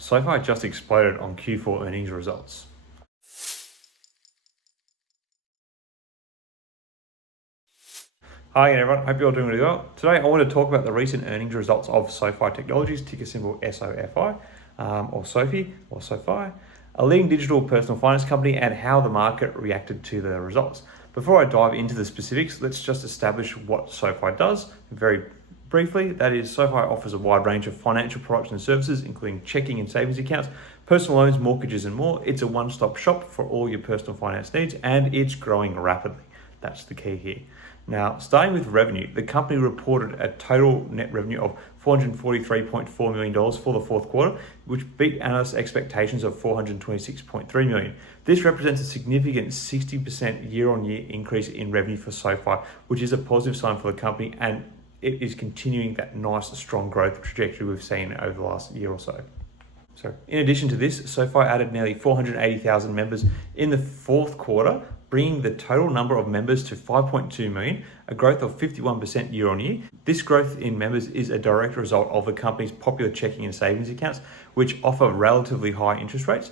SoFi just exploded on Q4 earnings results. Hi everyone, hope you're doing really well. Today I want to talk about the recent earnings results of SoFi Technologies, ticker symbol SOFI, or SoFi, a leading digital personal finance company, and how the market reacted to the results. Before I dive into the specifics, let's just establish what SoFi does very briefly. That is, SoFi offers a wide range of financial products and services, including checking and savings accounts, personal loans, mortgages, and more. It's a one-stop shop for all your personal finance needs, and it's growing rapidly. That's the key here. Now, starting with revenue, the company reported a total net revenue of $443.4 million for the fourth quarter, which beat analysts' expectations of $426.3 million. This represents a significant 60% year-on-year increase in revenue for SoFi, which is a positive sign for the company, and it is continuing that nice, strong growth trajectory we've seen over the last year or so. In addition to this, SoFi added nearly 480,000 members in the fourth quarter, bringing the total number of members to 5.2 million, a growth of 51% year on year. This growth in members is a direct result of the company's popular checking and savings accounts, which offer relatively high interest rates.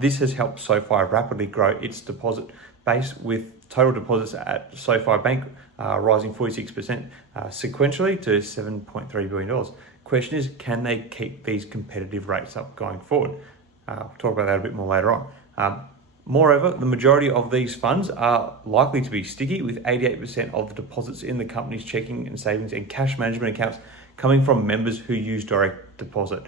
This has helped SoFi rapidly grow its deposit base, with total deposits at SoFi Bank rising 46% sequentially to $7.3 billion. Question is, can they keep these competitive rates up going forward? We'll talk about that a bit more later on. Moreover, the majority of these funds are likely to be sticky, with 88% of the deposits in the company's checking and savings and cash management accounts coming from members who use direct deposit.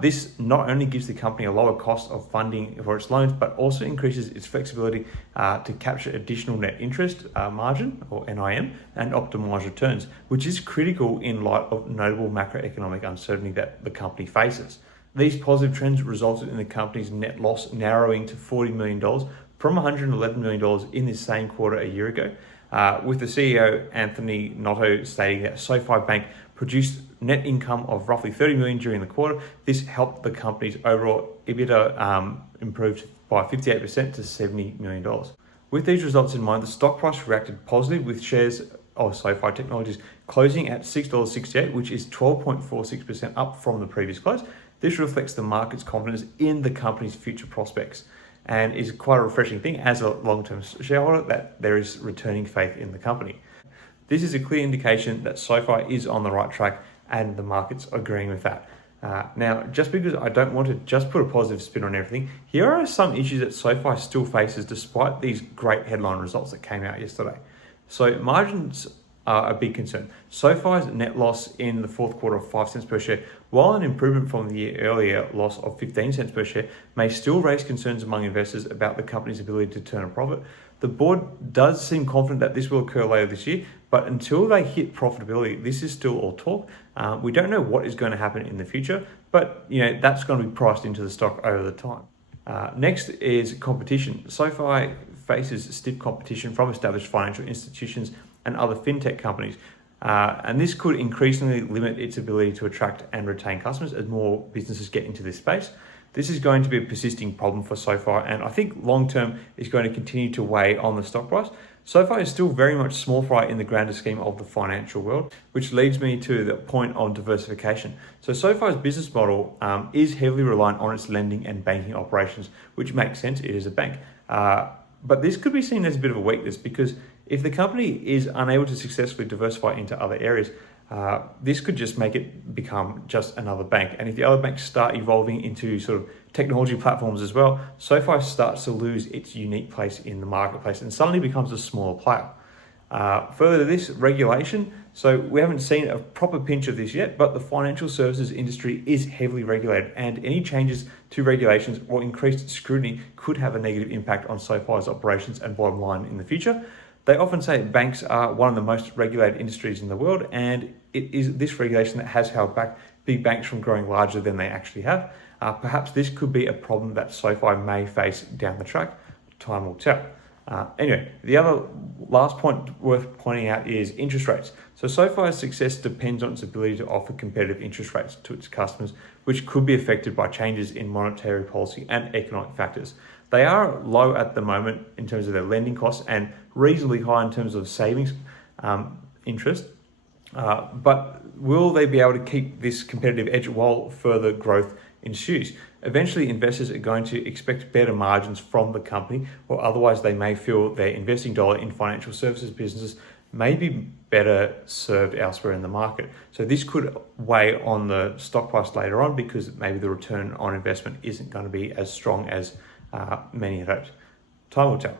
This not only gives the company a lower cost of funding for its loans, but also increases its flexibility to capture additional net interest margin, or NIM, and optimize returns, which is critical in light of notable macroeconomic uncertainty that the company faces. These positive trends resulted in the company's net loss narrowing to $40 million from $111 million in this same quarter a year ago, with the CEO, Anthony Noto, stating that SoFi Bank produced net income of roughly $30 million during the quarter. This helped the company's overall EBITDA improve by 58% to $70 million. With these results in mind, the stock price reacted positively, with shares of SoFi Technologies closing at $6.68, which is 12.46% up from the previous close. This reflects the market's confidence in the company's future prospects, and is quite a refreshing thing as a long-term shareholder that there is returning faith in the company. This is a clear indication that SoFi is on the right track, and the market's agreeing with that. Now, just because I don't want to just put a positive spin on everything, here are some issues that SoFi still faces despite these great headline results that came out yesterday. So margins are a big concern. SoFi's net loss in the fourth quarter of 5 cents per share, while an improvement from the year earlier loss of 15 cents per share, may still raise concerns among investors about the company's ability to turn a profit. The board does seem confident that this will occur later this year, but until they hit profitability, this is still all talk. We don't know what is going to happen in the future, but that's going to be priced into the stock over the time. Next is competition. SoFi faces stiff competition from established financial institutions and other fintech companies, and this could increasingly limit its ability to attract and retain customers as more businesses get into this space. This is going to be a persisting problem for SoFi, and I think long-term is going to continue to weigh on the stock price. SoFi is still very much small fry in the grander scheme of the financial world, which leads me to the point on diversification. So SoFi's business model is heavily reliant on its lending and banking operations, which makes sense, it is a bank. But this could be seen as a bit of a weakness, because if the company is unable to successfully diversify into other areas, this could just make it become just another bank. And if the other banks start evolving into sort of technology platforms as well, SoFi starts to lose its unique place in the marketplace and suddenly becomes a smaller player. Further to this, regulation. So we haven't seen a proper pinch of this yet, but the financial services industry is heavily regulated, and any changes to regulations or increased scrutiny could have a negative impact on SoFi's operations and bottom line in the future. They often say banks are one of the most regulated industries in the world, and it is this regulation that has held back big banks from growing larger than they actually have. Perhaps this could be a problem that SoFi may face down the track. Time will tell. Anyway, the other last point worth pointing out is interest rates. So SoFi's success depends on its ability to offer competitive interest rates to its customers, which could be affected by changes in monetary policy and economic factors. They are low at the moment in terms of their lending costs, and reasonably high in terms of savings interest. But will they be able to keep this competitive edge while further growth ensues. Eventually, investors are going to expect better margins from the company, or otherwise they may feel their investing dollar in financial services businesses may be better served elsewhere in the market. So this could weigh on the stock price later on, because maybe the return on investment isn't going to be as strong as many had hoped. Time will tell.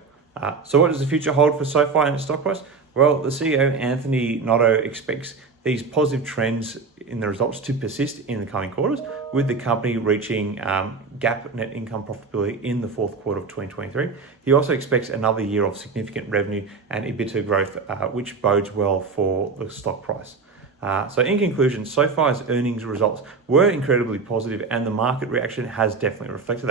So what does the future hold for SoFi and its stock price? Well, the CEO, Anthony Noto, expects these positive trends in the results to persist in the coming quarters, with the company reaching GAAP net income profitability in the fourth quarter of 2023. He also expects another year of significant revenue and EBITDA growth, which bodes well for the stock price. So in conclusion, SoFi's earnings results were incredibly positive, and the market reaction has definitely reflected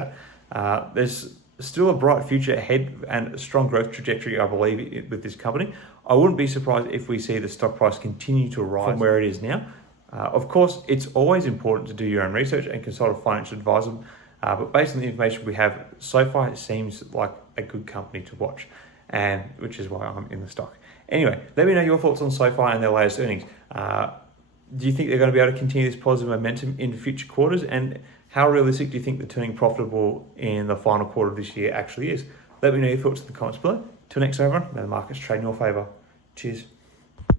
that. There's still a bright future ahead and a strong growth trajectory, I believe, with this company. I wouldn't be surprised if we see the stock price continue to rise from where it is now. Of course, it's always important to do your own research and consult a financial advisor, but based on the information we have, SoFi seems like a good company to watch, and which is why I'm in the stock. Anyway, let me know your thoughts on SoFi and their latest earnings. Do you think they're going to be able to continue this positive momentum in future quarters? And how realistic do you think the turning profitable in the final quarter of this year actually is? Let me know your thoughts in the comments below. Till next time, everyone, may the markets trade in your favour. Cheers.